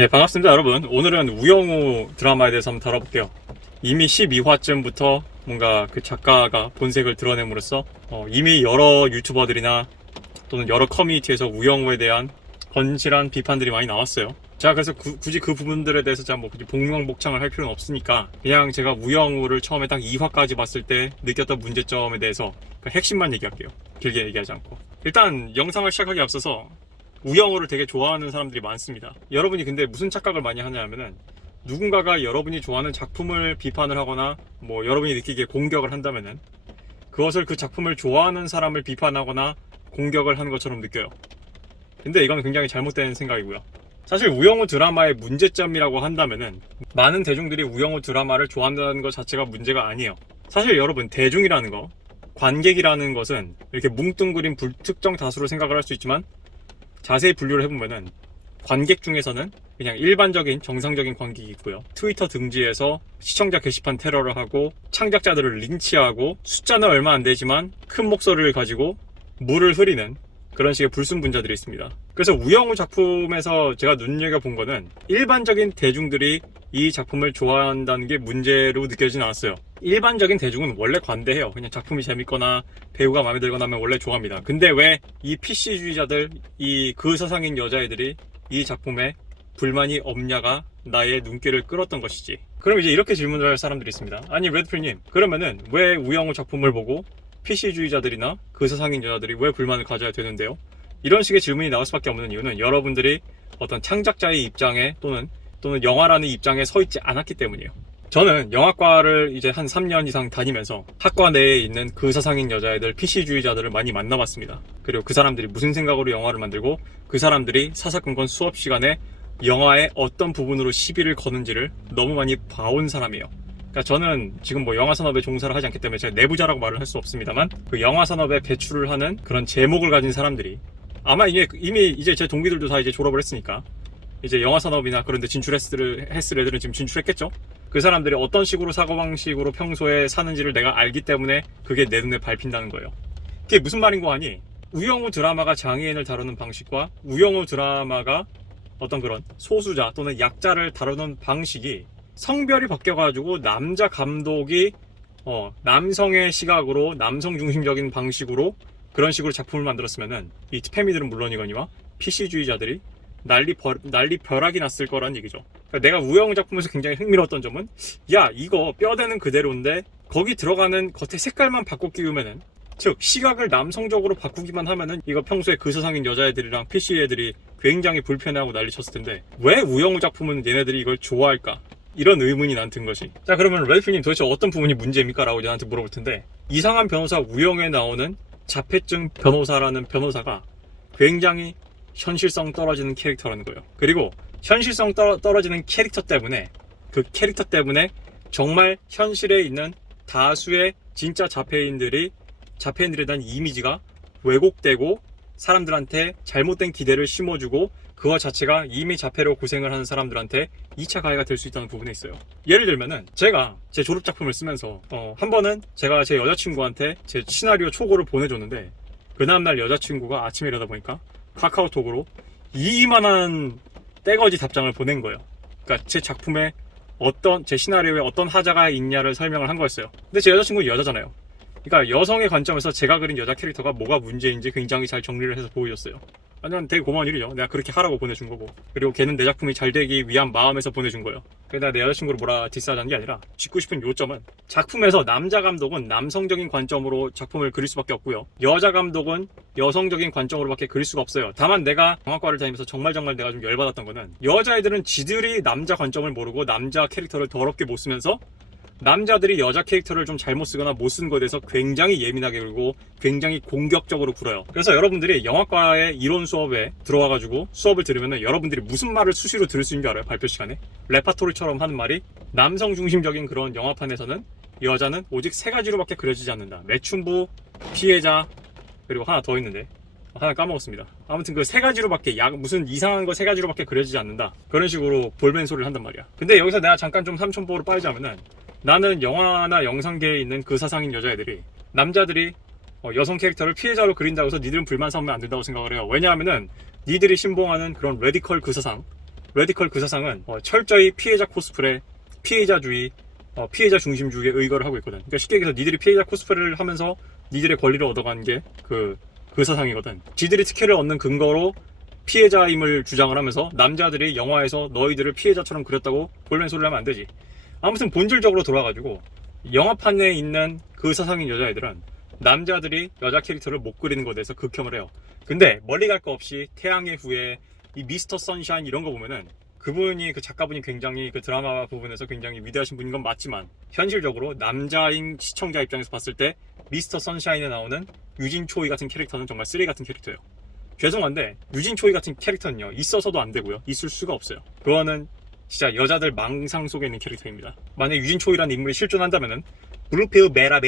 예, 반갑습니다, 여러분. 오늘은 우영우 드라마에 대해서 한번 다뤄볼게요. 이미 12화쯤부터 뭔가 그 작가가 본색을 드러냄으로써 이미 여러 유튜버들이나 또는 여러 커뮤니티에서 우영우에 대한 건실한 비판들이 많이 나왔어요. 자, 그래서 굳이 그 부분들에 대해서 제가 뭐 굳이 복명복창을 할 필요는 없으니까 그냥 제가 우영우를 처음에 딱 2화까지 봤을 때 느꼈던 문제점에 대해서 그 핵심만 얘기할게요. 길게 얘기하지 않고. 일단 영상을 시작하기 앞서서 우영우를 되게 좋아하는 사람들이 많습니다. 여러분이 근데 무슨 착각을 많이 하냐면은 누군가가 여러분이 좋아하는 작품을 비판을 하거나 뭐 여러분이 느끼기에 공격을 한다면은 그것을 그 작품을 좋아하는 사람을 비판하거나 공격을 하는 것처럼 느껴요. 근데 이건 굉장히 잘못된 생각이고요. 사실 우영우 드라마의 문제점이라고 한다면은 많은 대중들이 우영우 드라마를 좋아한다는 것 자체가 문제가 아니에요. 사실 여러분, 대중이라는 거, 관객이라는 것은 이렇게 뭉뚱그린 불특정 다수로 생각을 할 수 있지만 자세히 분류를 해보면은 관객 중에서는 그냥 일반적인 정상적인 관객이 있고요. 트위터 등지에서 시청자 게시판 테러를 하고 창작자들을 린치하고 숫자는 얼마 안 되지만 큰 목소리를 가지고 물을 흐리는 그런 식의 불순분자들이 있습니다. 그래서 우영우 작품에서 제가 눈여겨본 거는 일반적인 대중들이 이 작품을 좋아한다는 게 문제로 느껴지진 않았어요. 일반적인 대중은 원래 관대해요. 그냥 작품이 재밌거나 배우가 마음에 들거나 하면 원래 좋아합니다. 근데 왜 이 PC주의자들, 이 그서상인 여자애들이 이 작품에 불만이 없냐가 나의 눈길을 끌었던 것이지. 그럼 이제 이렇게 질문을 할 사람들이 있습니다. 아니, 레드필님, 그러면은 왜 우영우 작품을 보고 PC주의자들이나 그서상인 여자들이 왜 불만을 가져야 되는데요? 이런 식의 질문이 나올 수밖에 없는 이유는 여러분들이 어떤 창작자의 입장에 또는 영화라는 입장에 서 있지 않았기 때문이에요. 저는 영화과를 이제 한 3년 이상 다니면서 학과 내에 있는 그서상인 여자애들, PC주의자들을 많이 만나봤습니다. 그리고 그 사람들이 무슨 생각으로 영화를 만들고 그 사람들이 사사건건 수업 시간에 영화의 어떤 부분으로 시비를 거는지를 너무 많이 봐온 사람이에요. 그러니까 저는 지금 뭐 영화산업에 종사를 하지 않기 때문에 제가 내부자라고 말을 할 수 없습니다만 그 영화산업에 배출을 하는 그런 제목을 가진 사람들이 아마 이미 이제 제 동기들도 다 이제 졸업을 했으니까 이제 영화산업이나 그런 데 진출했을 애들은 지금 진출했겠죠? 그 사람들이 어떤 식으로 사고방식으로 평소에 사는지를 내가 알기 때문에 그게 내 눈에 밟힌다는 거예요. 그게 무슨 말인고 하니 우영우 드라마가 장애인을 다루는 방식과 우영우 드라마가 어떤 그런 소수자 또는 약자를 다루는 방식이 성별이 바뀌어가지고 남자 감독이 남성의 시각으로 남성 중심적인 방식으로 그런 식으로 작품을 만들었으면은 이 페미들은 물론이거니와 PC주의자들이 난리 벼락이 났을 거란 얘기죠. 그러니까 내가 우영우 작품에서 굉장히 흥미로웠던 점은 야, 이거 뼈대는 그대로인데 거기 들어가는 겉에 색깔만 바꿔 끼우면은, 즉 시각을 남성적으로 바꾸기만 하면은 이거 평소에 그서상인 여자애들이랑 PC 애들이 굉장히 불편해하고 난리 쳤을 텐데 왜 우영우 작품은 얘네들이 이걸 좋아할까? 이런 의문이 난 든 것이. 자, 그러면 레드필님 도대체 어떤 부분이 문제입니까? 라고 나한테 물어볼 텐데, 이상한 변호사 우영우에 나오는 자폐증 변호사라는 변호사가 굉장히 현실성 떨어지는 캐릭터라는 거예요. 그리고 현실성 떨어지는 캐릭터 때문에, 그 캐릭터 때문에 정말 현실에 있는 다수의 진짜 자폐인들에 대한 이미지가 왜곡되고 사람들한테 잘못된 기대를 심어주고 그거 자체가 이미 자폐로 고생을 하는 사람들한테 2차 가해가 될 수 있다는 부분에 있어요. 예를 들면은 제가 제 졸업작품을 쓰면서 한 번은 제가 제 여자친구한테 제 시나리오 초고를 보내줬는데 그 다음날 여자친구가 아침에 일어나다 보니까 카카오톡으로 이만한 떼거지 답장을 보낸 거예요. 그러니까 제 작품에 제 시나리오에 어떤 하자가 있냐를 설명을 한 거였어요. 근데 제 여자친구는 여자잖아요. 그러니까 여성의 관점에서 제가 그린 여자 캐릭터가 뭐가 문제인지 굉장히 잘 정리를 해서 보여줬어요. 아니면 되게 고마운 일이죠. 내가 그렇게 하라고 보내준 거고, 그리고 걔는 내 작품이 잘 되기 위한 마음에서 보내준 거예요. 그래서 내가 내 여자친구를 뭐라 디스하자는 게 아니라 짚고 싶은 요점은 작품에서 남자 감독은 남성적인 관점으로 작품을 그릴 수밖에 없고요, 여자 감독은 여성적인 관점으로밖에 그릴 수가 없어요. 다만 내가 영화과를 다니면서 정말 내가 좀 열받았던 거는 여자애들은 지들이 남자 관점을 모르고 남자 캐릭터를 더럽게 못 쓰면서 남자들이 여자 캐릭터를 좀 잘못 쓰거나 못 쓴 것에 대해서 굉장히 예민하게 굴고 굉장히 공격적으로 굴어요. 그래서 여러분들이 영화과의 이론 수업에 들어와가지고 수업을 들으면 여러분들이 무슨 말을 수시로 들을 수 있는 줄 알아요? 발표 시간에 레파토리처럼 하는 말이, 남성 중심적인 그런 영화판에서는 여자는 오직 3가지로밖에 그려지지 않는다. 매춘부, 피해자, 그리고 하나 더 있는데 하나 까먹었습니다. 아무튼 그 3가지로밖에 무슨 이상한 거 3가지로밖에 그려지지 않는다, 그런 식으로 볼멘 소리를 한단 말이야. 근데 여기서 내가 잠깐 좀 삼천포로 빠지자면은, 나는 영화나 영상계에 있는 그서상인 여자애들이 남자들이 여성 캐릭터를 피해자로 그린다고 해서 니들은 불만 삼으면 안 된다고 생각을 해요. 왜냐하면은 니들이 신봉하는 그런 레디컬 그서상, 레디컬 그 사상은 철저히 피해자 코스프레, 피해자주의, 피해자 중심주의에 의거를 하고 있거든. 그러니까 쉽게 얘기해서 니들이 피해자 코스프레를 하면서 니들의 권리를 얻어간 게 그 사상이거든. 지들이 특혜를 얻는 근거로 피해자임을 주장을 하면서 남자들이 영화에서 너희들을 피해자처럼 그렸다고 볼멘 소리를 하면 안 되지. 아무튼 본질적으로 돌아가지고 영화판에 있는 그 사상인 여자애들은 남자들이 여자 캐릭터를 못 그리는 것에 대해서 극혐을 해요. 근데 멀리 갈 거 없이 태양의 후예, 이 미스터 선샤인 이런 거 보면은 그분이 그 작가분이 굉장히 그 드라마 부분에서 굉장히 위대하신 분인 건 맞지만 현실적으로 남자인 시청자 입장에서 봤을 때 미스터 선샤인에 나오는 유진 초이 같은 캐릭터는 정말 쓰레기 같은 캐릭터예요. 죄송한데 유진 초이 같은 캐릭터는요 있어서도 안 되고요 있을 수가 없어요. 그거는 진짜 여자들 망상 속에 있는 캐릭터입니다. 만약 유진 초이라는 인물이 실존한다면은 블루필 메라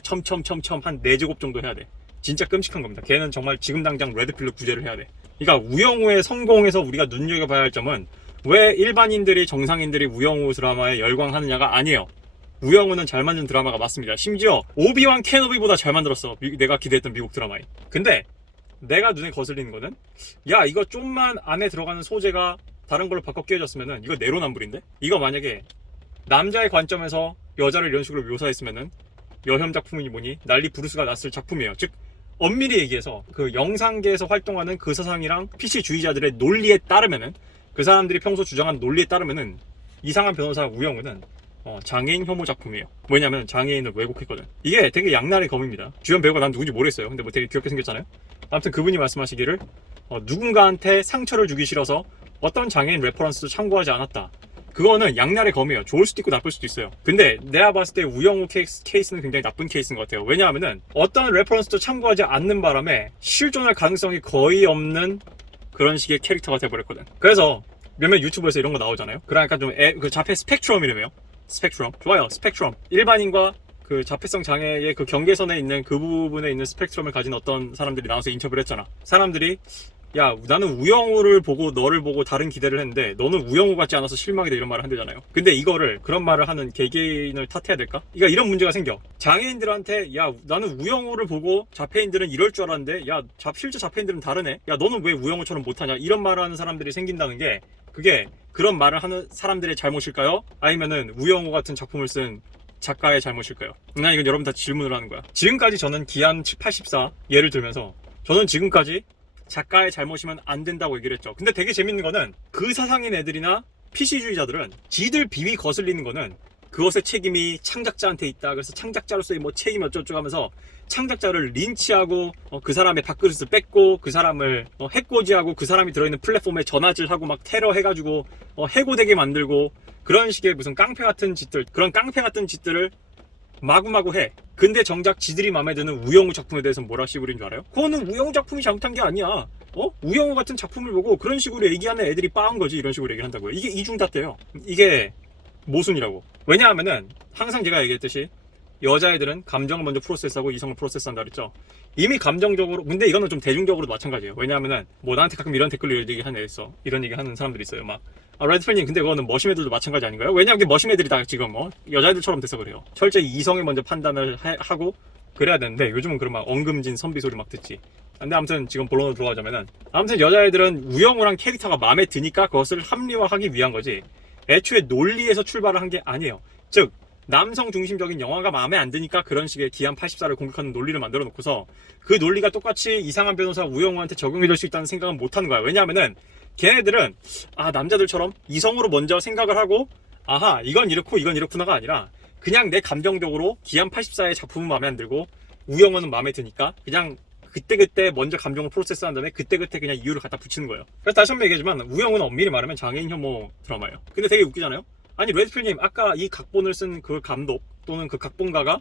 첨첨첨첨 한 4제곱 정도 해야 돼. 진짜 끔찍한 겁니다. 걔는 정말 지금 당장 레드필로 구제를 해야 돼. 그러니까 우영우의 성공에서 우리가 눈여겨봐야 할 점은 왜 일반인들이 정상인들이 우영우 드라마에 열광하느냐가 아니에요. 우영우는 잘 만든 드라마가 맞습니다. 심지어 오비완 케노비보다 잘 만들었어. 내가 기대했던 미국 드라마에. 근데 내가 눈에 거슬리는 거는 야 이거 좀만 안에 들어가는 소재가 다른 걸로 바꿔 끼워졌으면은 이거 내로남불인데? 이거 만약에 남자의 관점에서 여자를 이런 식으로 묘사했으면은 여혐 작품이니 뭐니 난리 부르스가 났을 작품이에요. 즉 엄밀히 얘기해서 그 영상계에서 활동하는 그 사상이랑 PC주의자들의 논리에 따르면은 그 사람들이 평소 주장한 논리에 따르면은 이상한 변호사 우영우는 장애인 혐오 작품이에요. 뭐냐면 장애인을 왜곡했거든. 이게 되게 양날의 검입니다. 주연 배우가 난 누군지 모르겠어요. 근데 뭐 되게 귀엽게 생겼잖아요. 아무튼 그분이 말씀하시기를 누군가한테 상처를 주기 싫어서 어떤 장애인 레퍼런스도 참고하지 않았다. 그거는 양날의 검이에요. 좋을 수도 있고 나쁠 수도 있어요. 근데 내가 봤을 때 우영우 케이스는 굉장히 나쁜 케이스인 것 같아요. 왜냐하면은 어떤 레퍼런스도 참고하지 않는 바람에 실존할 가능성이 거의 없는 그런 식의 캐릭터가 돼버렸거든. 그래서 몇몇 유튜브에서 이런 거 나오잖아요. 그러니까 좀 그 자폐 스펙트럼이라며요. 스펙트럼 좋아요. 스펙트럼 일반인과 그 자폐성 장애의 그 경계선에 있는 그 부분에 있는 스펙트럼을 가진 어떤 사람들이 나와서 인터뷰를 했잖아. 사람들이 야 나는 우영우를 보고 너를 보고 다른 기대를 했는데 너는 우영우 같지 않아서 실망이다 이런 말을 한대잖아요. 근데 이거를 그런 말을 하는 개개인을 탓해야 될까? 그러니까 이런 문제가 생겨. 장애인들한테 야 나는 우영우를 보고 자폐인들은 이럴 줄 알았는데 야 실제 자폐인들은 다르네. 야 너는 왜 우영우처럼 못하냐 이런 말을 하는 사람들이 생긴다는 게 그게 그런 말을 하는 사람들의 잘못일까요? 아니면은 우영우 같은 작품을 쓴 작가의 잘못일까요? 난 이건 여러분 다 질문을 하는 거야. 지금까지 저는 기안 84 예를 들면서 저는 지금까지 작가의 잘못이면 안 된다고 얘기를 했죠. 근데 되게 재밌는 거는 그 사상인 애들이나 PC주의자들은 지들 비위 거슬리는 거는 그것의 책임이 창작자한테 있다. 그래서 창작자로서의 뭐 책임 어쩌고 하면서 창작자를 린치하고 그 사람의 밥그릇을 뺏고 그 사람을 해코지하고 그 사람이 들어있는 플랫폼에 전화질하고 막 테러 해가지고 해고되게 만들고 그런 식의 무슨 깡패 같은 짓들 그런 깡패 같은 짓들을 마구마구 해. 근데 정작 지들이 마음에 드는 우영우 작품에 대해서는 뭐라 씨부린 줄 알아요? 그거는 우영우 작품이 잘못한 게 아니야. 우영우 같은 작품을 보고 그런 식으로 얘기하는 애들이 빠은 거지. 이런 식으로 얘기를 한다고요. 이게 이중잣대예요. 이게 모순이라고. 왜냐하면은 항상 제가 얘기했듯이 여자애들은 감정을 먼저 프로세스하고 이성을 프로세스한다 그랬죠. 이미 감정적으로 근데 이거는 좀 대중적으로도 마찬가지예요. 왜냐하면은 뭐 나한테 가끔 이런 댓글로 이런 얘기 하는 애 있어. 이런 얘기 하는 사람들이 있어요. 막 레드필님 근데 그거는 머시매들도 마찬가지 아닌가요? 왜냐하면 머시매들이 다 지금 여자애들처럼 돼서 그래요. 철저히 이성을 먼저 판단을 하고 그래야 되는데 요즘은 그런 막 엉금진 선비 소리 막 듣지. 근데 아무튼 지금 본론으로 들어가자면은 아무튼 여자애들은 우영우랑 캐릭터가 마음에 드니까 그것을 합리화하기 위한 거지 애초에 논리에서 출발을 한 게 아니에요. 즉 남성 중심적인 영화가 마음에 안 드니까 그런 식의 기안 84를 공격하는 논리를 만들어 놓고서 그 논리가 똑같이 이상한 변호사 우영우한테 적용이 될 수 있다는 생각은 못 하는 거야. 왜냐하면은 걔네들은 남자들처럼 이성으로 먼저 생각을 하고 아하 이건 이렇고 이건 이렇구나가 아니라 그냥 내 감정적으로 기안 84의 작품은 마음에 안 들고 우영우는 마음에 드니까 그냥 그때그때 먼저 감정을 프로세스한 다음에 그때그때 그냥 이유를 갖다 붙이는 거예요. 그래서 다시 한번 얘기하지만 우영우는 엄밀히 말하면 장애인 혐오 드라마예요. 근데 되게 웃기잖아요. 아니 레드필님 아까 이 각본을 쓴 그 감독 또는 그 각본가가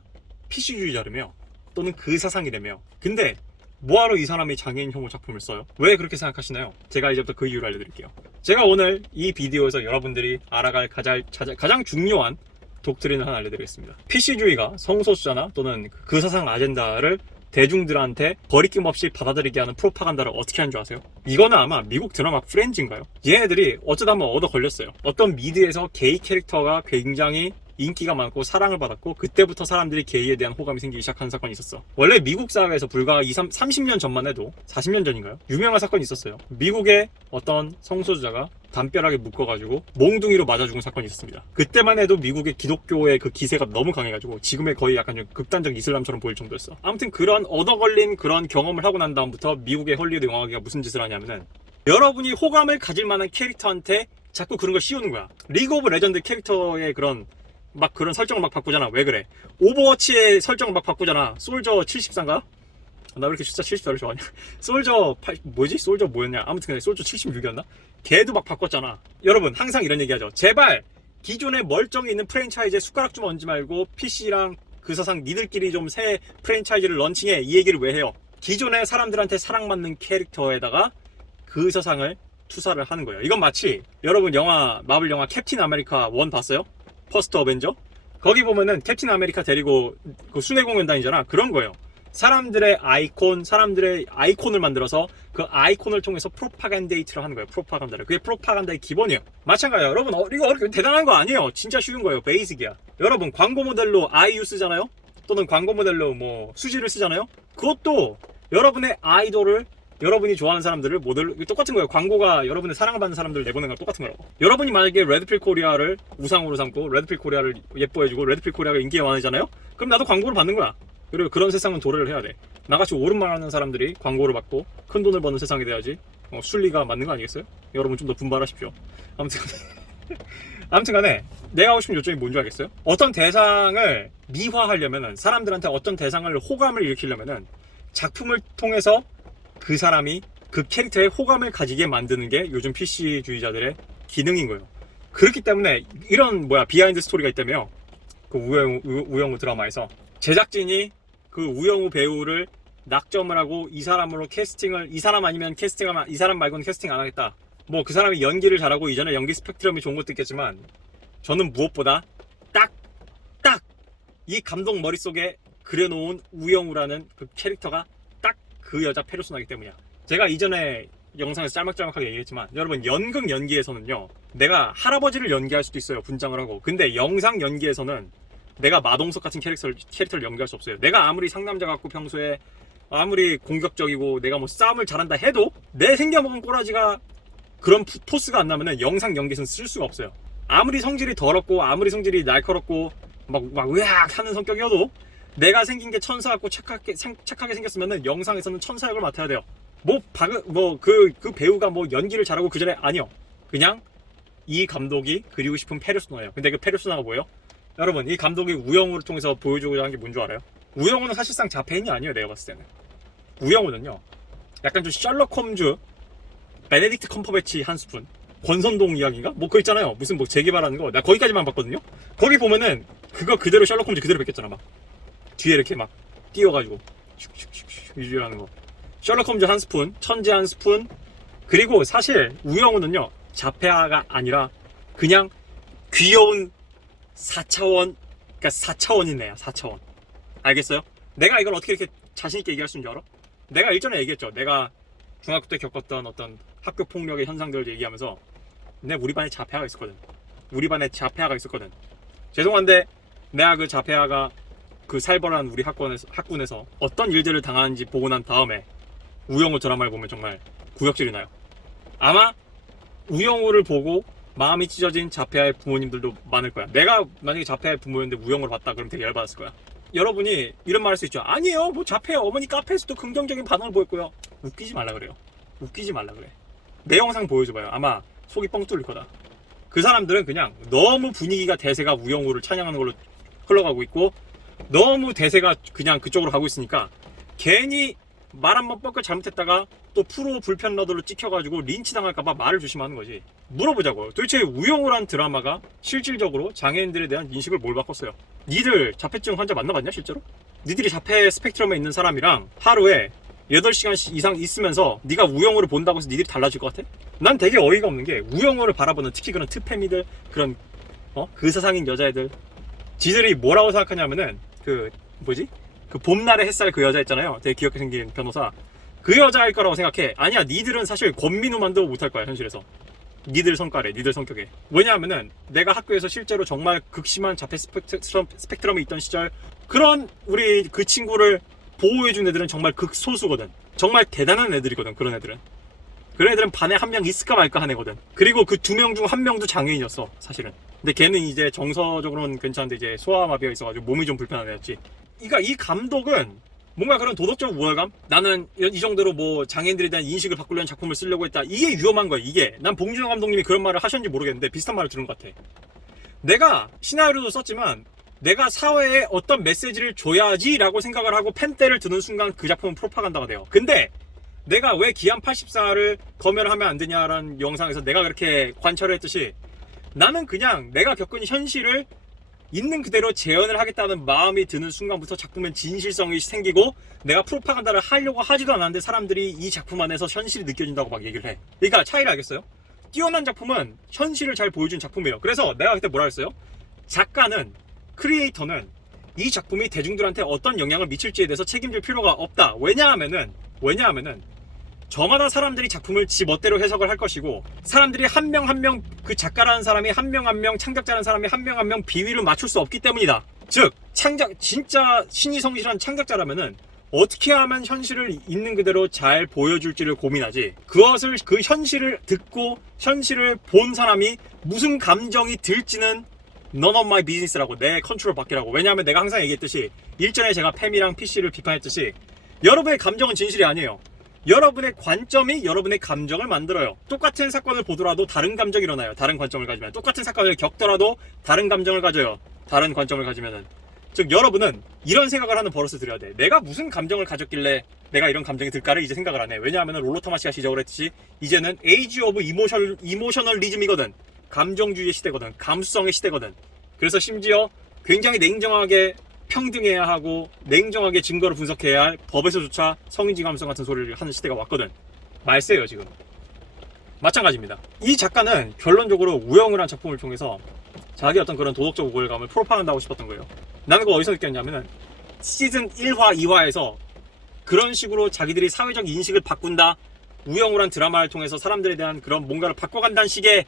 PC주의자라며 또는 그 사상이라며 근데 뭐하러 이 사람이 장애인 혐오 작품을 써요? 왜 그렇게 생각하시나요? 제가 이제부터 그 이유를 알려드릴게요. 제가 오늘 이 비디오에서 여러분들이 알아갈 가장 중요한 독트린을 하나 알려드리겠습니다. PC주의가 성소수자나 또는 그 사상 아젠다를 대중들한테 거리낌 없이 받아들이게 하는 프로파간다를 어떻게 하는 줄 아세요? 이거는 아마 미국 드라마 프렌즈인가요? 얘네들이 어쩌다 한번 얻어 걸렸어요. 어떤 미드에서 게이 캐릭터가 굉장히 인기가 많고 사랑을 받았고 그때부터 사람들이 게이에 대한 호감이 생기기 시작하는 사건이 있었어. 원래 미국 사회에서 불과 30년 전만 해도 40년 전인가요? 유명한 사건이 있었어요. 미국의 어떤 성소수자가 담벼락에 묶어가지고 몽둥이로 맞아 죽은 사건이 있었습니다. 그때만 해도 미국의 기독교의 그 기세가 너무 강해가지고 지금의 거의 약간 좀 극단적 이슬람처럼 보일 정도였어. 아무튼 그런 얻어 걸린 그런 경험을 하고 난 다음부터 미국의 헐리우드 영화계가 무슨 짓을 하냐면은 여러분이 호감을 가질 만한 캐릭터한테 자꾸 그런 걸 씌우는 거야. 리그 오브 레전드 캐릭터의 그런 막 그런 설정을 막 바꾸잖아. 왜 그래? 오버워치의 설정을 막 바꾸잖아. 솔저 74인가? 나 왜 이렇게 숫자 74를 좋아하냐? 솔저 솔저 뭐였냐? 아무튼 근데 솔저 76이었나? 걔도 막 바꿨잖아. 여러분 항상 이런 얘기하죠. 제발 기존에 멀쩡히 있는 프랜차이즈에 숟가락 좀 얹지 말고 PC랑 그 사상 니들끼리 좀 새 프랜차이즈를 런칭해. 이 얘기를 왜 해요? 기존에 사람들한테 사랑받는 캐릭터에다가 그 서상을 투사를 하는 거예요. 이건 마치 여러분 영화 마블 영화 캡틴 아메리카 1 봤어요? 퍼스트 어벤져? 거기 보면은 캡틴 아메리카 데리고 그 순회 공연 다니잖아. 그런 거예요. 사람들의 아이콘을 만들어서 그 아이콘을 통해서 프로파간데이트를 하는 거예요. 프로파간다를. 그게 프로파간다의 기본이에요. 마찬가지예요. 여러분 이거 어렵게 대단한 거 아니에요. 진짜 쉬운 거예요. 베이직이야. 여러분 광고 모델로 아이유 쓰잖아요. 또는 광고 모델로 뭐 수지를 쓰잖아요. 그것도 여러분의 아이돌을 여러분이 좋아하는 사람들을 모델로 똑같은 거예요. 광고가 여러분의 사랑받는 사람들을 내보내는 거 똑같은 거라고. 여러분이 만약에 레드필 코리아를 우상으로 삼고 레드필 코리아를 예뻐해주고 레드필 코리아가 인기가 많아지잖아요. 그럼 나도 광고를 받는 거야. 그리고 그런 세상은 도래를 해야 돼. 나같이 옳은 말 하는 사람들이 광고를 받고 큰 돈을 버는 세상이 돼야지 순리가 맞는 거 아니겠어요? 여러분 좀 더 분발하십시오. 아무튼 간에 내가 하고 싶은 요점이 뭔지 알겠어요? 어떤 대상을 미화하려면은 사람들한테 어떤 대상을 호감을 일으키려면은 작품을 통해서 그 사람이 그 캐릭터에 호감을 가지게 만드는 게 요즘 PC주의자들의 기능인 거예요. 그렇기 때문에 이런 비하인드 스토리가 있다며. 그 우영우 드라마에서 제작진이 그 우영우 배우를 낙점을 하고 이 사람으로 캐스팅을 이 사람 아니면 캐스팅하면 이 사람 말고는 캐스팅 안 하겠다. 뭐 그 사람이 연기를 잘하고 이전에 연기 스펙트럼이 좋은 것도 있겠지만 저는 무엇보다 딱 이 감독 머릿속에 그려놓은 우영우라는 그 캐릭터가 딱 그 여자 페르소나이기 때문이야. 제가 이전에 영상에서 짤막짤막하게 얘기했지만 여러분 연극 연기에서는요 내가 할아버지를 연기할 수도 있어요. 분장을 하고. 근데 영상 연기에서는 내가 마동석 같은 캐릭터를 연기할 수 없어요. 내가 아무리 상남자 같고 평소에 아무리 공격적이고 내가 뭐 싸움을 잘한다 해도 내 생겨먹은 꼬라지가 그런 포스가 안 나면은 영상 연기에서는 쓸 수가 없어요. 아무리 성질이 더럽고 아무리 성질이 날카롭고 막 으악 하는 성격이어도 내가 생긴 게 천사 같고 착하게 생겼으면은 영상에서는 천사 역을 맡아야 돼요. 그 배우가 뭐 연기를 잘하고 그 전에 아니요. 그냥 이 감독이 그리고 싶은 페르소나예요. 근데 그 페르소나가 뭐예요? 여러분 이 감독이 우영우를 통해서 보여주고자 한 게 뭔 줄 알아요? 우영우는 사실상 자폐인이 아니에요. 내가 봤을 때는 우영우는요 약간 좀 셜록 홈즈 베네딕트 컴퍼배치 한 스푼 권선동 이야기인가? 뭐 그거 있잖아요. 무슨 뭐 재개발하는 거. 나 거기까지만 봤거든요. 거기 보면은 그거 그대로 셜록 홈즈 그대로 뺏겼잖아. 막 뒤에 이렇게 막 띄워가지고 슉슉슉슉 유지하는 거. 셜록 홈즈 한 스푼, 천재 한 스푼. 그리고 사실 우영우는요 자폐아가 아니라 그냥 귀여운 4차원, 그러니까 4차원인 애야. 4차원. 알겠어요? 내가 이걸 어떻게 이렇게 자신있게 얘기할 수 있는 줄 알아? 내가 일전에 얘기했죠. 내가 중학교 때 겪었던 어떤 학교 폭력의 현상들을 얘기하면서 우리 반에 자폐아가 있었거든. 죄송한데 내가 그 자폐아가 그 살벌한 우리 학군에서 어떤 일들을 당하는지 보고 난 다음에 우영우 드라마를 보면 정말 구역질이 나요. 아마 우영우를 보고 마음이 찢어진 자폐아의 부모님들도 많을 거야. 내가 만약에 자폐아의 부모였는데 우영우를 봤다 그러면 되게 열받았을 거야. 여러분이 이런 말 할 수 있죠. 아니에요. 뭐 자폐아 어머니 카페에서도 긍정적인 반응을 보였고요. 웃기지 말라 그래요. 웃기지 말라 그래. 내 영상 보여줘봐요. 아마 속이 뻥 뚫릴 거다. 그 사람들은 그냥 너무 분위기가 대세가 우영우를 찬양하는 걸로 흘러가고 있고 너무 대세가 그냥 그쪽으로 가고 있으니까 괜히 말 한번 뻑글 잘못했다가 또 프로 불편러들로 찍혀가지고 린치 당할까봐 말을 조심하는 거지. 물어보자고요. 도대체 우영우란 드라마가 실질적으로 장애인들에 대한 인식을 뭘 바꿨어요? 니들 자폐증 환자 만나봤냐 실제로? 니들이 자폐 스펙트럼에 있는 사람이랑 하루에 8시간 이상 있으면서 네가 우영우를 본다고 해서 니들이 달라질 것 같아? 난 되게 어이가 없는 게 우영우를 바라보는 특히 그런 트패미들 그런 그 세상인 여자애들 지들이 뭐라고 생각하냐면은 그 봄날의 햇살 그 여자 있잖아요. 되게 귀엽게 생긴 변호사. 그 여자일 거라고 생각해. 아니야. 니들은 사실 권민우만도 못할 거야. 현실에서. 니들 성깔에 니들 성격에. 왜냐하면은 내가 학교에서 실제로 정말 극심한 자폐 스펙트럼이 있던 시절 그런 우리 그 친구를 보호해준 애들은 정말 극소수거든. 정말 대단한 애들이거든. 그런 애들은. 그런 애들은 반에 한 명 있을까 말까 한 애거든. 그리고 그 2명 중 1명도 장애인이었어 사실은. 근데 걔는 이제 정서적으로는 괜찮은데 이제 소아마비가 있어가지고 몸이 좀 불편한 애였지. 그러니까 이 감독은 뭔가 그런 도덕적 우월감? 나는 이 정도로 뭐 장애인들에 대한 인식을 바꾸려는 작품을 쓰려고 했다. 이게 위험한 거야 이게. 난 봉준호 감독님이 그런 말을 하셨는지 모르겠는데 비슷한 말을 들은 것 같아. 내가 시나리오도 썼지만 내가 사회에 어떤 메시지를 줘야지 라고 생각을 하고 펜대를 드는 순간 그 작품은 프로파간다가 돼요. 근데 내가 왜 기안 84를 검열하면 안 되냐라는 영상에서 내가 그렇게 관찰을 했듯이 나는 그냥 내가 겪은 현실을 있는 그대로 재현을 하겠다는 마음이 드는 순간부터 작품엔 진실성이 생기고 내가 프로파간다를 하려고 하지도 않았는데 사람들이 이 작품 안에서 현실이 느껴진다고 막 얘기를 해. 그러니까 차이를 알겠어요? 뛰어난 작품은 현실을 잘 보여준 작품이에요. 그래서 내가 그때 뭐라 했어요? 작가는, 크리에이터는 이 작품이 대중들한테 어떤 영향을 미칠지에 대해서 책임질 필요가 없다. 왜냐하면은 저마다 사람들이 작품을 지 멋대로 해석을 할 것이고 사람들이 한 명 한 명 그 작가라는 사람이 한 명 한 명 창작자라는 사람이 한 명 한 명 비위를 맞출 수 없기 때문이다. 즉 진짜 신이 성실한 창작자라면은 어떻게 하면 현실을 있는 그대로 잘 보여줄지를 고민하지 그 현실을 듣고 현실을 본 사람이 무슨 감정이 들지는 none of my business라고 내 컨트롤 밖이라고. 왜냐하면 내가 항상 얘기했듯이 일전에 제가 팸이랑 PC를 비판했듯이 여러분의 감정은 진실이 아니에요. 여러분의 관점이 여러분의 감정을 만들어요. 똑같은 사건을 보더라도 다른 감정이 일어나요. 다른 관점을 가지면. 똑같은 사건을 겪더라도 다른 감정을 가져요. 다른 관점을 가지면은. 즉 여러분은 이런 생각을 하는 버릇을 들여야 돼. 내가 무슨 감정을 가졌길래 내가 이런 감정이 들까를 이제 생각을 안 해. 왜냐하면 롤로타마시가 지적을 했듯이 이제는 에이지 오브 이모셔널리즘이거든. 감정주의의 시대거든. 감수성의 시대거든. 그래서 심지어 굉장히 냉정하게 평등해야 하고 냉정하게 증거를 분석해야 할 법에서조차 성인지 감성 같은 소리를 하는 시대가 왔거든. 말세예요 지금. 마찬가지입니다. 이 작가는 결론적으로 우영우란 작품을 통해서 자기 어떤 그런 도덕적 우월감을 프로파간다고 싶었던 거예요. 나는 그거 어디서 느꼈냐면은 시즌 1화 2화에서 그런 식으로 자기들이 사회적 인식을 바꾼다, 우영우란 드라마를 통해서 사람들에 대한 그런 뭔가를 바꿔간다는 식의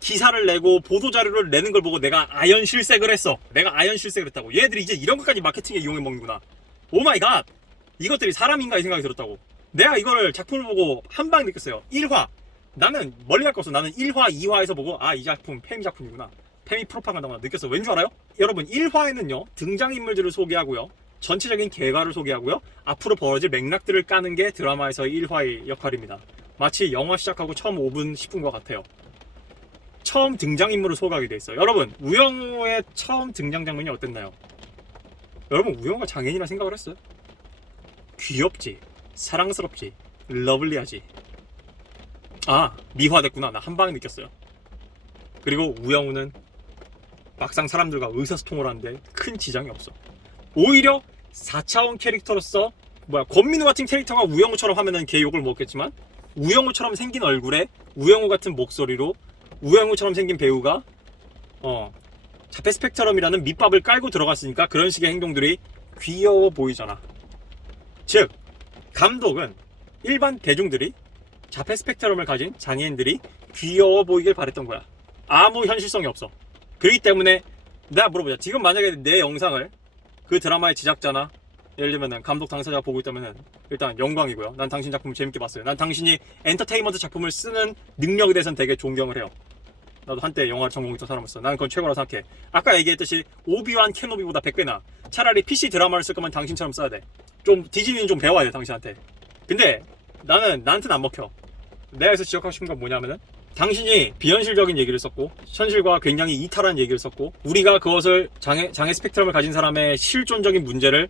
기사를 내고 보도자료를 내는 걸 보고 내가 아연실색을 했어. 내가 아연실색을 했다고. 얘들이 이제 이런 것까지 마케팅에 이용해 먹는구나. 오마이갓, 이것들이 사람인가 이 생각이 들었다고. 내가 이거를 작품을 보고 한방 느꼈어요. 1화, 나는 멀리 갈 거 없어. 나는 1화 2화에서 보고 이 작품 페미 작품이구나, 페미 프로파간다구나 느꼈어. 왠 줄 알아요? 여러분 1화에는요 등장인물들을 소개하고요, 전체적인 개괄을 소개하고요, 앞으로 벌어질 맥락들을 까는 게 드라마에서의 1화의 역할입니다. 마치 영화 시작하고 처음 5분 10분과 같아요. 처음 등장인물을 소개하게 돼 있어요. 여러분 우영우의 처음 등장 장면이 어땠나요? 여러분 우영우가 장애인이라 생각을 했어요? 귀엽지, 사랑스럽지, 러블리하지. 미화됐구나. 나 한방에 느꼈어요. 그리고 우영우는 막상 사람들과 의사소통을 하는데 큰 지장이 없어. 오히려 4차원 캐릭터로서 권민우 같은 캐릭터가 우영우처럼 하면은 걔 욕을 먹겠지만 우영우처럼 생긴 얼굴에 우영우 같은 목소리로 우영우처럼 생긴 배우가 자폐 스펙트럼이라는 밑밥을 깔고 들어갔으니까 그런 식의 행동들이 귀여워 보이잖아. 즉 감독은 일반 대중들이 자폐 스펙트럼을 가진 장애인들이 귀여워 보이길 바랬던 거야. 아무 현실성이 없어. 그렇기 때문에 내가 물어보자. 지금 만약에 내 영상을 그 드라마의 제작자나 예를 들면 감독 당사자가 보고 있다면 일단 영광이고요. 난 당신 작품을 재밌게 봤어요. 난 당신이 엔터테인먼트 작품을 쓰는 능력에 대해서는 되게 존경을 해요. 나도 한때 영화를 전공했던 사람으로서 난 그건 최고라고 생각해. 아까 얘기했듯이 오비완 케노비보다 100배나 차라리 PC 드라마를 쓸 거면 당신처럼 써야 돼. 좀 디즈니는 좀 배워야 돼 당신한테. 근데 나한테는 안 먹혀. 내가 여기서 지적하고 싶은 건 뭐냐면은 당신이 비현실적인 얘기를 썼고 현실과 굉장히 이탈한 얘기를 썼고 우리가 그것을 장애 스펙트럼을 가진 사람의 실존적인 문제를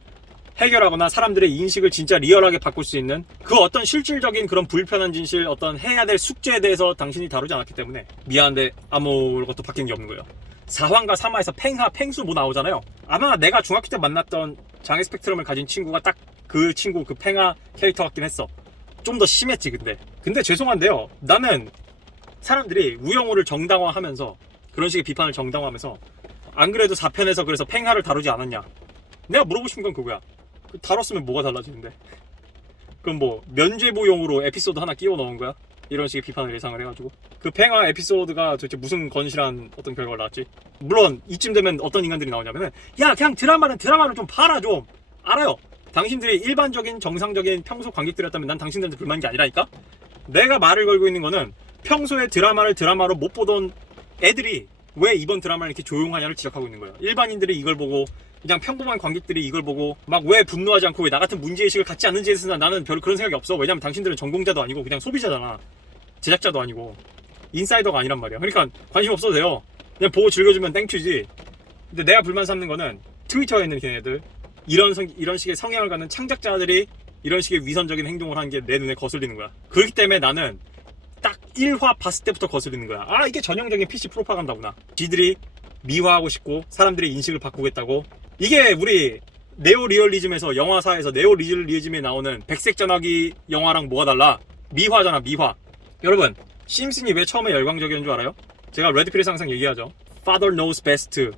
해결하거나 사람들의 인식을 진짜 리얼하게 바꿀 수 있는 그 어떤 실질적인 그런 불편한 진실, 어떤 해야 될 숙제에 대해서 당신이 다루지 않았기 때문에 미안한데 아무것도 바뀐 게 없는 거예요. 4화인가 3화에서 팽수 뭐 나오잖아요. 아마 내가 중학교 때 만났던 장애 스펙트럼을 가진 친구가 딱 그 친구 그 팽아 캐릭터 같긴 했어. 좀 더 심했지. 근데 죄송한데요, 나는 사람들이 우영우를 정당화하면서 그런 식의 비판을 정당화하면서 안 그래도 4편에서 그래서 팽하를 다루지 않았냐, 내가 물어보고 싶은 건 그거야. 다뤘으면 뭐가 달라지는데? 그럼 뭐 면죄부용으로 에피소드 하나 끼워 넣은 거야? 이런 식의 비판을 예상을 해가지고 그 팽아 에피소드가 도대체 무슨 건실한 어떤 결과를 낳았지? 물론 이쯤 되면 어떤 인간들이 나오냐면은 야 그냥 드라마를 좀 봐라. 좀 알아요. 당신들이 일반적인 정상적인 평소 관객들이었다면 난 당신들한테 불만인 게 아니라니까? 내가 말을 걸고 있는 거는 평소에 드라마를 드라마로 못 보던 애들이 왜 이번 드라마를 이렇게 조용하냐를 지적하고 있는 거예요. 일반인들이 이걸 보고 그냥 평범한 관객들이 이걸 보고 막 왜 분노하지 않고 왜 나 같은 문제의식을 갖지 않는지에 대해서 나는 별로 그런 생각이 없어. 왜냐면 당신들은 전공자도 아니고 그냥 소비자잖아. 제작자도 아니고 인사이더가 아니란 말이야. 그러니까 관심 없어도 돼요. 그냥 보고 즐겨주면 땡큐지. 근데 내가 불만 삼는 거는 트위터에 있는 걔네들 이런 식의 성향을 갖는 창작자들이 이런 식의 위선적인 행동을 하는 게 내 눈에 거슬리는 거야. 그렇기 때문에 나는 딱 1화 봤을 때부터 거슬리는 거야. 아, 이게 전형적인 PC 프로파간다구나. 지들이 미화하고 싶고 사람들의 인식을 바꾸겠다고. 이게 우리 네오리얼리즘에서 영화사에서 네오리얼리즘에 나오는 백색 전화기 영화랑 뭐가 달라? 미화잖아, 미화. 여러분, 심슨이 왜 처음에 열광적이었는 줄 알아요? 제가 레드필에서 항상 얘기하죠. Father knows best.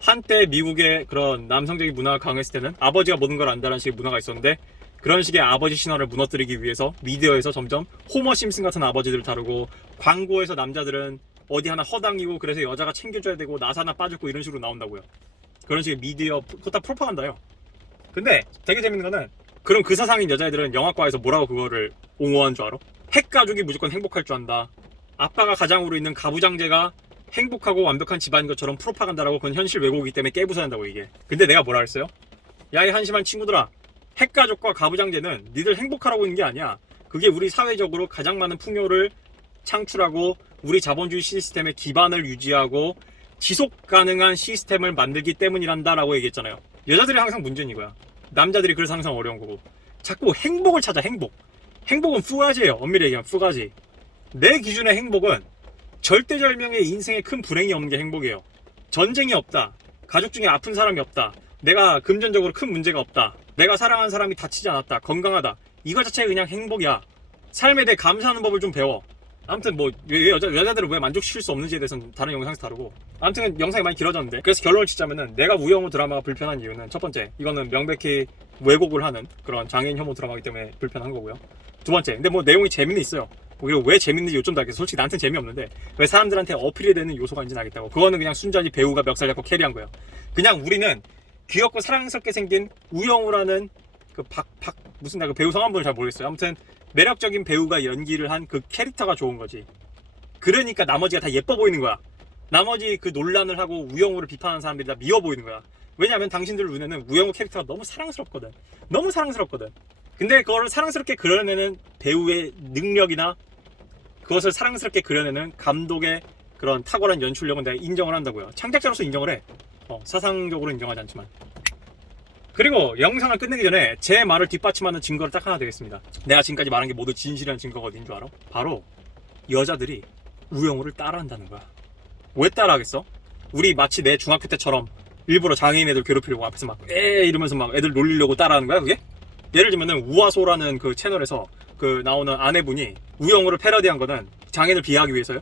한때 미국의 그런 남성적인 문화가 강했을 때는 아버지가 모든 걸 안다는 식의 문화가 있었는데, 그런 식의 아버지 신화를 무너뜨리기 위해서 미디어에서 점점 호머 심슨 같은 아버지들을 다루고, 광고에서 남자들은 어디 하나 허당이고 그래서 여자가 챙겨줘야 되고 나사나 빠졌고 이런 식으로 나온다고요. 그런 식의 미디어, 그거 다 프로파간다예요. 근데 되게 재밌는 거는, 그럼 그 사상인 여자애들은 영화과에서 뭐라고 그거를 옹호한 줄 알아? 핵가족이 무조건 행복할 줄 안다. 아빠가 가장으로 있는 가부장제가 행복하고 완벽한 집안인 것처럼 프로파간다라고. 그건 현실 왜곡이기 때문에 깨부숴야 한다고 이게. 근데 내가 뭐라 그랬어요? 야, 이 한심한 친구들아, 핵가족과 가부장제는 니들 행복하라고 있는 게 아니야. 그게 우리 사회적으로 가장 많은 풍요를 창출하고 우리 자본주의 시스템의 기반을 유지하고 지속 가능한 시스템을 만들기 때문이란다 라고 얘기했잖아요. 여자들이 항상 문제는 이거야. 남자들이 그래서 항상 어려운 거고. 자꾸 행복을 찾아. 행복은 푸가지예요. 엄밀히 얘기하면 푸가지. 내 기준의 행복은 절대절명의 인생에 큰 불행이 없는 게 행복이에요. 전쟁이 없다, 가족 중에 아픈 사람이 없다, 내가 금전적으로 큰 문제가 없다, 내가 사랑하는 사람이 다치지 않았다, 건강하다, 이거 자체가 그냥 행복이야. 삶에 대해 감사하는 법을 좀 배워. 아무튼 뭐 왜 여자들을 왜 만족시킬 수 없는지에 대해서는 다른 영상에서 다루고. 아무튼 영상이 많이 길어졌는데, 그래서 결론을 짓자면은 내가 우영우 드라마가 불편한 이유는, 첫 번째, 이거는 명백히 왜곡을 하는 그런 장애인 혐오 드라마이기 때문에 불편한 거고요. 두 번째, 근데 뭐 내용이 재미는 있어요. 그리고 왜 재밌는지 요점도 알겠어. 솔직히 나한테는 재미없는데 왜 사람들한테 어필이 되는 요소가 있는지 알겠다고. 그거는 그냥 순전히 배우가 멱살 잡고 캐리한 거예요. 그냥 우리는 귀엽고 사랑스럽게 생긴 우영우라는 그 무슨 그 배우 성함분을 잘 모르겠어요. 아무튼 매력적인 배우가 연기를 한 그 캐릭터가 좋은 거지. 그러니까 나머지가 다 예뻐 보이는 거야. 나머지 그 논란을 하고 우영우를 비판하는 사람들이 다 미워 보이는 거야. 왜냐하면 당신들 눈에는 우영우 캐릭터가 너무 사랑스럽거든. 너무 사랑스럽거든. 근데 그거를 사랑스럽게 그려내는 배우의 능력이나 그것을 사랑스럽게 그려내는 감독의 그런 탁월한 연출력은 내가 인정을 한다고요. 창작자로서 인정을 해. 사상적으로 인정하지 않지만. 그리고 영상을 끝내기 전에 제 말을 뒷받침하는 증거를 딱 하나 되겠습니다. 내가 지금까지 말한 게 모두 진실한 증거가 어딘 줄 알아? 바로 여자들이 우영우를 따라한다는 거야. 왜 따라하겠어? 우리 마치 내 중학교 때처럼 일부러 장애인 애들 괴롭히려고 앞에서 막 이러면서 막 애들 놀리려고 따라하는 거야 그게? 예를 들면은 우아소라는 그 채널에서 그 나오는 아내분이 우영우를 패러디한 거는 장애인을 비하하기 위해서요?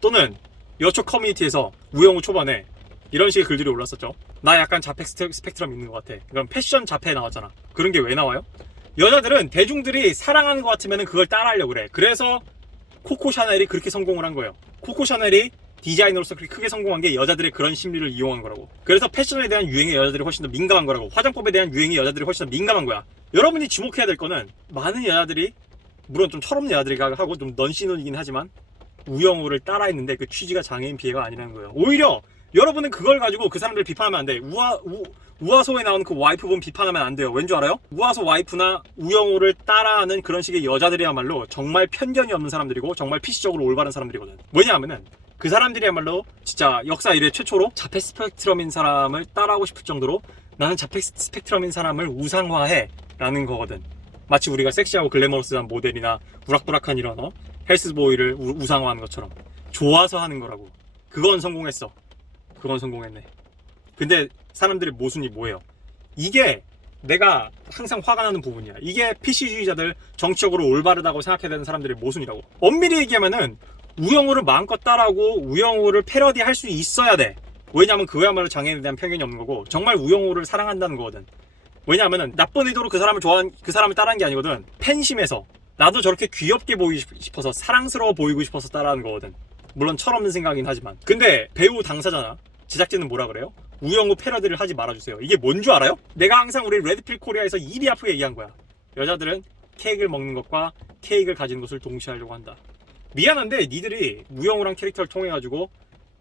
또는 여초 커뮤니티에서 우영우 초반에 이런 식의 글들이 올랐었죠. 나 약간 자폐 스펙트럼 있는 것 같아. 그럼 패션 자폐 나왔잖아. 그런 게 왜 나와요? 여자들은 대중들이 사랑하는 것 같으면 그걸 따라하려고 그래. 그래서 코코 샤넬이 그렇게 성공을 한 거예요. 코코 샤넬이 디자이너로서 그렇게 크게 성공한 게 여자들의 그런 심리를 이용한 거라고. 그래서 패션에 대한 유행에 여자들이 훨씬 더 민감한 거라고. 화장법에 대한 유행에 여자들이 훨씬 더 민감한 거야. 여러분이 주목해야 될 거는, 많은 여자들이, 물론 좀 철없는 여자들이 하고 좀 넌시논이긴 하지만 우영우를 따라했는데 그 취지가 장애인 피해가 아니라는 거예요. 오히려 여러분은 그걸 가지고 그 사람들을 비판하면 안 돼. 우아소에 나오는 그 와이프분 비판하면 안 돼요. 왠 줄 알아요? 우아소 와이프나 우영우를 따라하는 그런 식의 여자들이야말로 정말 편견이 없는 사람들이고 정말 PC적으로 올바른 사람들이거든. 뭐냐면은 그 사람들이야말로 진짜 역사 이래 최초로 자폐 스펙트럼인 사람을 따라하고 싶을 정도로 나는 자폐 스펙트럼인 사람을 우상화해 라는 거거든. 마치 우리가 섹시하고 글래머러스한 모델이나 우락부락한 이런 헬스보이를 우상화하는 것처럼 좋아서 하는 거라고. 그건 성공했어. 그건 성공했네. 근데 사람들의 모순이 뭐예요? 이게 내가 항상 화가 나는 부분이야. 이게 PC주의자들, 정치적으로 올바르다고 생각해야 되는 사람들의 모순이라고. 엄밀히 얘기하면은 우영우를 마음껏 따라하고 우영우를 패러디할 수 있어야 돼. 왜냐면 그거야말로 장애인에 대한 편견이 없는 거고 정말 우영우를 사랑한다는 거거든. 왜냐하면은 나쁜 의도로 그 사람을 따라한 게 아니거든. 팬심에서 나도 저렇게 귀엽게 보이고 싶어서, 사랑스러워 보이고 싶어서 따라하는 거거든. 물론 철없는 생각이긴 하지만. 근데 배우 당사자나 제작진은 뭐라 그래요? 우영우 패러디를 하지 말아주세요. 이게 뭔 줄 알아요? 내가 항상 우리 레드필 코리아에서 입이 아프게 얘기한 거야. 여자들은 케이크를 먹는 것과 케이크를 가지는 것을 동시하려고 한다. 미안한데 니들이 무영우란 캐릭터를 통해 가지고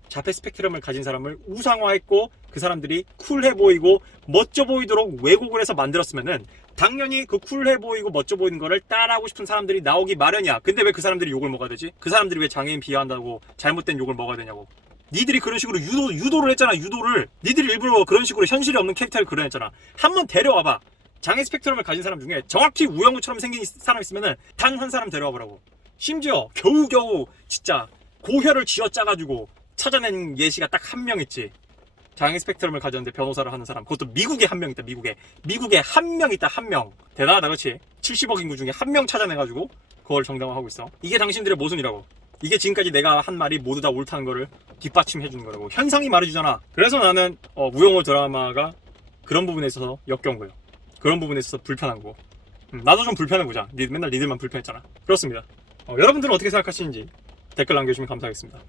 자폐 스펙트럼을 가진 사람을 우상화했고 그 사람들이 쿨해 보이고 멋져 보이도록 왜곡을 해서 만들었으면은 당연히 그 쿨해 보이고 멋져 보이는 거를 따라하고 싶은 사람들이 나오기 마련이야. 근데 왜 그 사람들이 욕을 먹어야 되지? 그 사람들이 왜 장애인 비하한다고 잘못된 욕을 먹어야 되냐고. 니들이 그런 식으로 유도를 했잖아. 유도를. 니들이 일부러 그런 식으로 현실이 없는 캐릭터를 그려냈잖아. 한번 데려와봐. 장애 스펙트럼을 가진 사람 중에 정확히 우영우처럼 생긴 사람 있으면은 단 한 사람 데려와 보라고. 심지어 겨우겨우 진짜 고혈을 쥐어짜가지고 찾아낸 예시가 딱 한 명 있지. 장애 스펙트럼을 가졌는데 변호사를 하는 사람. 그것도 미국에 한 명 있다. 미국에 한 명 있다. 한 명. 대단하다. 그렇지? 70억 인구 중에 한 명 찾아내가지고 그걸 정당화하고 있어. 이게 당신들의 모순이라고. 이게 지금까지 내가 한 말이 모두 다 옳다는 거를 뒷받침해주는 거라고. 현상이 말해주잖아. 그래서 나는 우영우 드라마가 그런 부분에 있어서 역겨운 거예요. 그런 부분에 있어서 불편한 거. 나도 좀 불편해보자. 맨날 니들만 불편했잖아. 그렇습니다. 여러분들은 어떻게 생각하시는지 댓글 남겨주시면 감사하겠습니다.